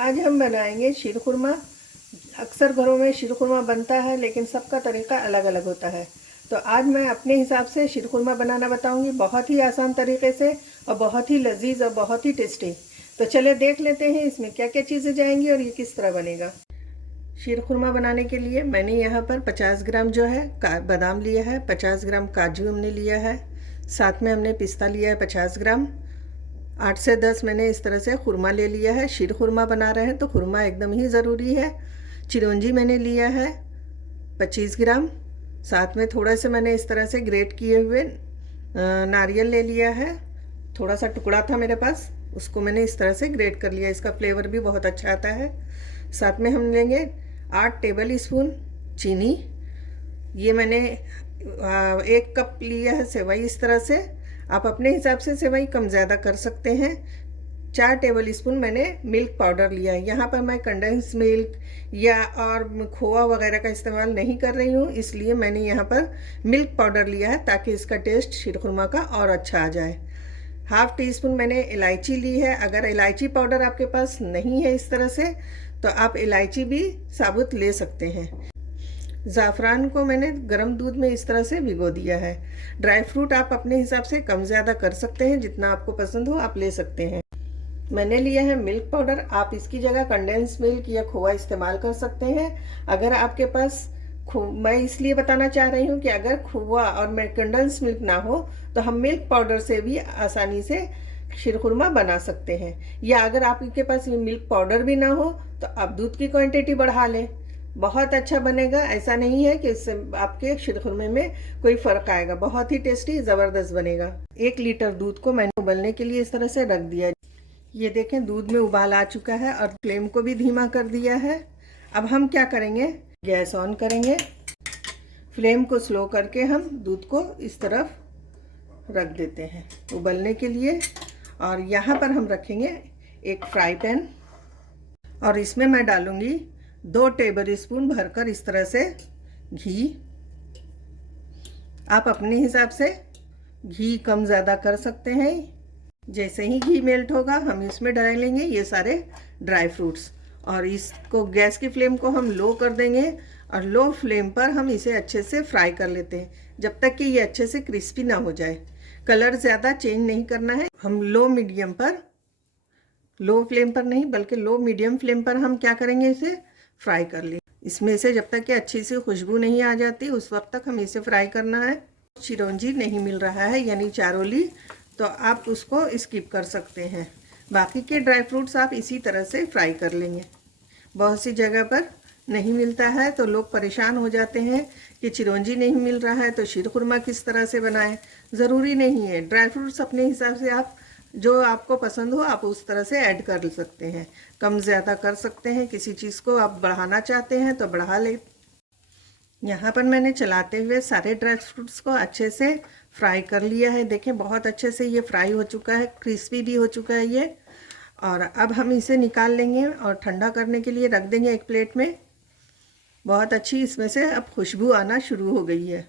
आज हम बनाएंगे शीरखुरमा। अक्सर घरों में शीरखुरमा बनता है, लेकिन सबका तरीका अलग अलग होता है। तो आज मैं अपने हिसाब से शीरखुरमा बनाना बताऊंगी, बहुत ही आसान तरीके से और बहुत ही लजीज और बहुत ही टेस्टी। तो चले देख लेते हैं इसमें क्या क्या चीज़ें जाएंगी और ये किस तरह बनेगा। शीरखुरमा बनाने के लिए मैंने यहाँ पर 50 ग्राम जो है बादाम लिया है, 50 ग्राम काजू हमने लिया है, साथ में हमने पिस्ता लिया है 50 ग्राम, 8 से 10 मैंने इस तरह से खुरमा ले लिया है। शीर खुरमा बना रहे हैं तो खुरमा एकदम ही ज़रूरी है। चिरौंजी मैंने लिया है 25 ग्राम, साथ में थोड़ा से मैंने इस तरह से ग्रेट किए हुए नारियल ले लिया है। थोड़ा सा टुकड़ा था मेरे पास, उसको मैंने इस तरह से ग्रेट कर लिया, इसका फ्लेवर भी बहुत अच्छा आता है। साथ में हम लेंगे 8 टेबल स्पून चीनी। ये मैंने 1 कप लिया है सेवई। इस तरह से आप अपने हिसाब से सेवई कम ज़्यादा कर सकते हैं। 4 टेबल स्पून मैंने मिल्क पाउडर लिया है। यहाँ पर मैं कंडेंस मिल्क या और खोआ वगैरह का इस्तेमाल नहीं कर रही हूँ, इसलिए मैंने यहाँ पर मिल्क पाउडर लिया है ताकि इसका टेस्ट शीरखुरमा का और अच्छा आ जाए। हाफ टी स्पून मैंने इलायची ली है। अगर इलायची पाउडर आपके पास नहीं है इस तरह से, तो आप इलायची भी साबुत ले सकते हैं। ज़ाफ़रान को मैंने गर्म दूध में इस तरह से भिगो दिया है। ड्राई फ्रूट आप अपने हिसाब से कम ज़्यादा कर सकते हैं, जितना आपको पसंद हो आप ले सकते हैं। मैंने लिया है मिल्क पाउडर। आप इसकी जगह कंडेंस मिल्क या खोआ इस्तेमाल कर सकते हैं। अगर आपके पास मैं इसलिए बताना चाह रही हूँ कि अगर खोआ और कंडेंस मिल्क ना हो तो हम मिल्क पाउडर से भी आसानी से शीरखुरमा बना सकते हैं। या अगर आपके पास मिल्क पाउडर भी ना हो तो आप दूध की क्वांटिटी बढ़ा लें, बहुत अच्छा बनेगा। ऐसा नहीं है कि इससे आपके शीरखुरमे में कोई फ़र्क आएगा, बहुत ही टेस्टी ज़बरदस्त बनेगा। 1 लीटर दूध को मैंने उबलने के लिए इस तरह से रख दिया। ये देखें दूध में उबाल आ चुका है और फ्लेम को भी धीमा कर दिया है। अब हम क्या करेंगे, गैस ऑन करेंगे, फ्लेम को स्लो करके हम दूध को इस तरफ रख देते हैं उबलने के लिए। और यहाँ पर हम रखेंगे एक फ्राई पैन और इसमें मैं डालूँगी 2 टेबल स्पून भरकर इस तरह से घी। आप अपने हिसाब से घी कम ज़्यादा कर सकते हैं। जैसे ही घी मेल्ट होगा हम इसमें डालेंगे ये सारे ड्राई फ्रूट्स और इसको गैस की फ्लेम को हम लो कर देंगे और लो फ्लेम पर हम इसे अच्छे से फ्राई कर लेते हैं जब तक कि ये अच्छे से क्रिस्पी ना हो जाए। कलर ज़्यादा चेंज नहीं करना है। हम लो फ्लेम पर नहीं बल्कि लो मीडियम फ्लेम पर हम क्या करेंगे, इसे फ्राई कर लें। इसमें से जब तक कि अच्छी सी खुशबू नहीं आ जाती उस वक्त तक हम इसे फ्राई करना है। चिरौंजी नहीं मिल रहा है यानी चारोली, तो आप उसको स्किप कर सकते हैं। बाकी के ड्राई फ्रूट्स आप इसी तरह से फ्राई कर लेंगे। बहुत सी जगह पर नहीं मिलता है तो लोग परेशान हो जाते हैं कि चिरौंजी नहीं मिल रहा है तो शीरखुरमा किस तरह से बनाएं। ज़रूरी नहीं है, ड्राई फ्रूट्स अपने हिसाब से आप जो आपको पसंद हो आप उस तरह से ऐड कर सकते हैं, कम ज़्यादा कर सकते हैं। किसी चीज़ को आप बढ़ाना चाहते हैं तो बढ़ा ले। यहाँ पर मैंने चलाते हुए सारे ड्राई फ्रूट्स को अच्छे से फ्राई कर लिया है। देखें बहुत अच्छे से ये फ्राई हो चुका है, क्रिस्पी भी हो चुका है ये। और अब हम इसे निकाल लेंगे और ठंडा करने के लिए रख देंगे एक प्लेट में। बहुत अच्छी इसमें से अब खुशबू आना शुरू हो गई है।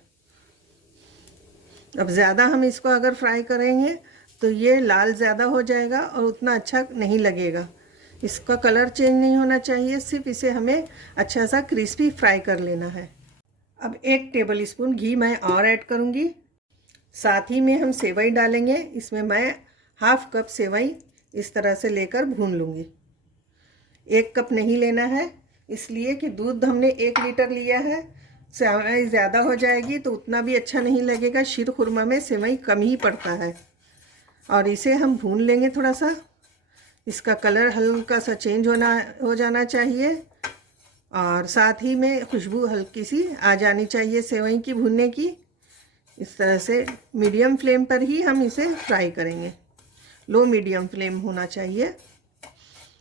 अब ज़्यादा हम इसको अगर फ्राई करेंगे तो ये लाल ज़्यादा हो जाएगा और उतना अच्छा नहीं लगेगा। इसका कलर चेंज नहीं होना चाहिए, सिर्फ इसे हमें अच्छा सा क्रिस्पी फ्राई कर लेना है। अब 1 टेबल स्पून घी मैं और ऐड करूँगी। साथ ही में हम सेवई डालेंगे। इसमें मैं हाफ कप सेवई इस तरह से लेकर भून लूँगी। 1 कप नहीं लेना है, इसलिए कि दूध हमने 1 लीटर लिया है। सेवई ज़्यादा हो जाएगी तो उतना भी अच्छा नहीं लगेगा। शीरखुरमा में सेवई कम ही पड़ता है। और इसे हम भून लेंगे थोड़ा सा। इसका कलर हल्का सा चेंज हो जाना चाहिए और साथ ही में खुशबू हल्की सी आ जानी चाहिए सेवई की भूनने की। इस तरह से मीडियम फ्लेम पर ही हम इसे फ्राई करेंगे, लो मीडियम फ्लेम होना चाहिए।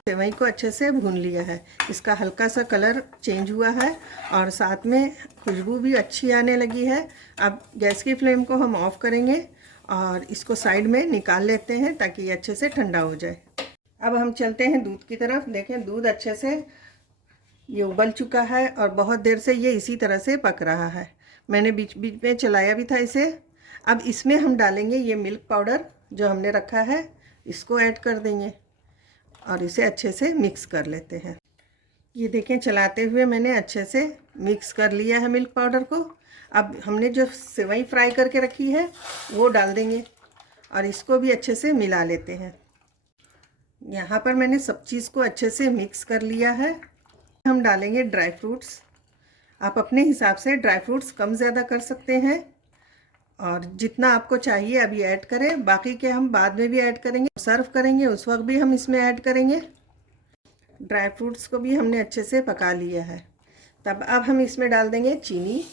सेवई को अच्छे से भून लिया है, इसका हल्का सा कलर चेंज हुआ है और साथ में खुशबू भी अच्छी आने लगी है। अब गैस की फ्लेम को हम ऑफ़ करेंगे और इसको साइड में निकाल लेते हैं ताकि ये अच्छे से ठंडा हो जाए। अब हम चलते हैं दूध की तरफ। देखें दूध अच्छे से ये उबल चुका है और बहुत देर से ये इसी तरह से पक रहा है। मैंने बीच बीच में चलाया भी था इसे। अब इसमें हम डालेंगे ये मिल्क पाउडर जो हमने रखा है, इसको ऐड कर देंगे। और इसे अच्छे से मिक्स कर लेते हैं। ये देखें, चलाते हुए मैंने अच्छे से मिक्स कर लिया है मिल्क पाउडर को। अब हमने जो सेवई फ्राई करके रखी है वो डाल देंगे और इसको भी अच्छे से मिला लेते हैं। यहाँ पर मैंने सब चीज़ को अच्छे से मिक्स कर लिया है। हम डालेंगे ड्राई फ्रूट्स। आप अपने हिसाब से ड्राई फ्रूट्स कम ज़्यादा कर सकते हैं और जितना आपको चाहिए अभी ऐड करें, बाकी के हम बाद में भी ऐड करेंगे। सर्व करेंगे उस वक्त भी हम इसमें ऐड करेंगे। ड्राई फ्रूट्स को भी हमने अच्छे से पका लिया है। तब अब हम इसमें डाल देंगे चीनी।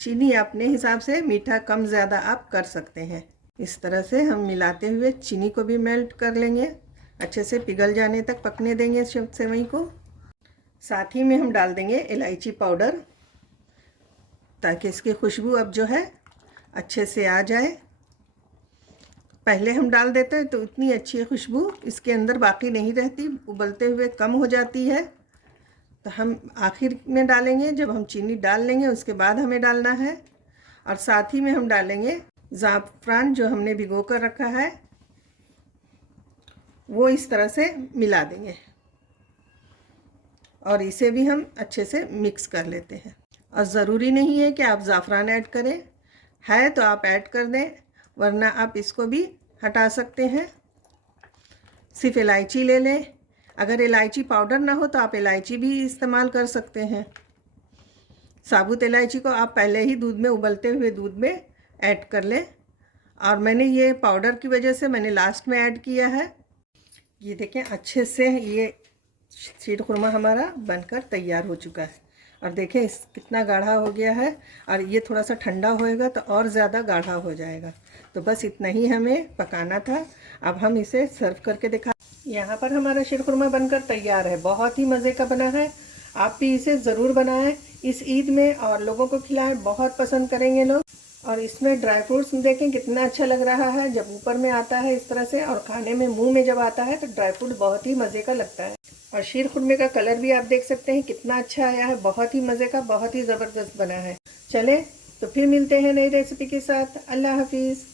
चीनी अपने हिसाब से मीठा कम ज़्यादा आप कर सकते हैं। इस तरह से हम मिलाते हुए चीनी को भी मेल्ट कर लेंगे, अच्छे से पिघल जाने तक पकने देंगे सेवई को। साथ ही में हम डाल देंगे इलायची पाउडर, ताकि इसकी खुशबू अब जो है अच्छे से आ जाए। पहले हम डाल देते हैं तो इतनी अच्छी खुशबू इसके अंदर बाकी नहीं रहती, उबलते हुए कम हो जाती है। तो हम आखिर में डालेंगे, जब हम चीनी डाल लेंगे उसके बाद हमें डालना है। और साथ ही में हम डालेंगे ज़ाफ़रान जो हमने भिगो कर रखा है, वो इस तरह से मिला देंगे और इसे भी हम अच्छे से मिक्स कर लेते हैं। और ज़रूरी नहीं है कि आप ज़ाफ़रान ऐड करें, है तो आप ऐड कर दें, वरना आप इसको भी हटा सकते हैं। सिर्फ इलायची ले लें। अगर इलायची पाउडर ना हो तो आप इलायची भी इस्तेमाल कर सकते हैं। साबुत इलायची को आप पहले ही दूध में, उबलते हुए दूध में ऐड कर लें। और मैंने ये पाउडर की वजह से मैंने लास्ट में ऐड किया है। ये देखें, अच्छे से ये शीर खुरमा हमारा बनकर तैयार हो चुका है। और देखें इस कितना गाढ़ा हो गया है, और ये थोड़ा सा ठंडा होएगा तो और ज़्यादा गाढ़ा हो जाएगा। तो बस इतना ही हमें पकाना था। अब हम इसे सर्व करके दिखा। यहाँ पर हमारा शीर खुरमा बनकर तैयार है। बहुत ही मज़े का बना है। आप भी इसे ज़रूर बनाएं इस ईद में और लोगों को खिलाएं, बहुत पसंद करेंगे लोग। और इसमें ड्राई फ्रूट्स देखें कितना अच्छा लग रहा है जब ऊपर में आता है इस तरह से, और खाने में मुंह में जब आता है तो ड्राई फ्रूट बहुत ही मज़े का लगता है। और शीर खुरमे का कलर भी आप देख सकते हैं कितना अच्छा आया है, बहुत ही मज़े का, बहुत ही ज़बरदस्त बना है। चलें तो फिर मिलते हैं नई रेसिपी के साथ। अल्लाह हाफिज़।